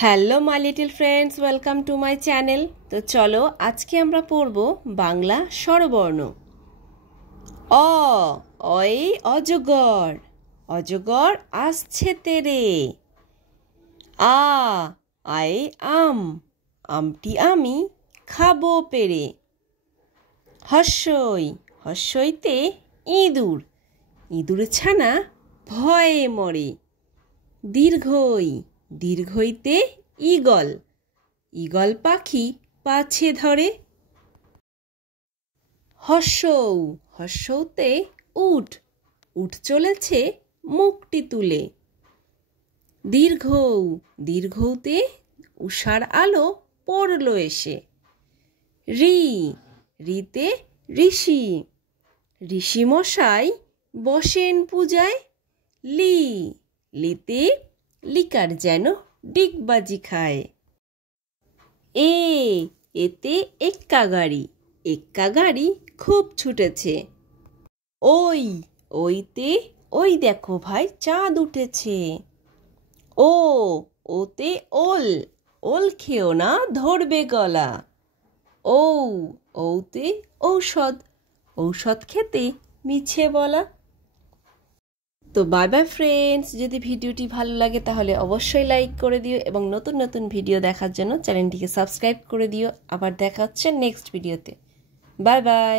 Hello my little friends, welcome to my channel. তো চলো আজকে আমরা পড়ব বাংলা স্বরবর্ণ। অ, অয়ে অজগর, অজগর আসছে তেরে। আ, আয়ে আম, আমটি আমি খাবো পেরে। হর্ষই, হর্ষইতে ইঁদুর, ইঁদুর ছানা ভয়ে মরে। দীর্ঘই, দীর্ঘইতে ঈগল, ঈগল পাখি পাছে ধরে। হর্ষৌ, হর্ষৌতে উট, উট চলেছে মুখটি তুলে। দীর্ঘৌ, দীর্ঘৌতে উষার আলো পড়ল এসে। ঋ, ঋতে ঋষি, ঋষি মশাই বসেন পূজায়। লি, লিতে লিকার যেন ডিগবাজি খায়। এ, এতে এক্কা গাড়ি, এক্কা গাড়ি খুব ছুটেছে। ওই, ওইতে ওই দেখো ভাই চাঁদ উঠেছে। ও, ওতে ওল, ওল খেও না ধরবে গলা। ঔ, ঔতে ঔষধ, ঔষধ খেতে মিছে বলা। তো বাই বাই ফ্রেন্ডস, যদি ভিডিওটি ভালো লাগে তাহলে অবশ্যই লাইক করে দিও এবং নতুন নতুন ভিডিও দেখার জন্য চ্যানেলটিকে সাবস্ক্রাইব করে দিও। আবার দেখা হচ্ছে নেক্সট ভিডিওতে। Bye bye.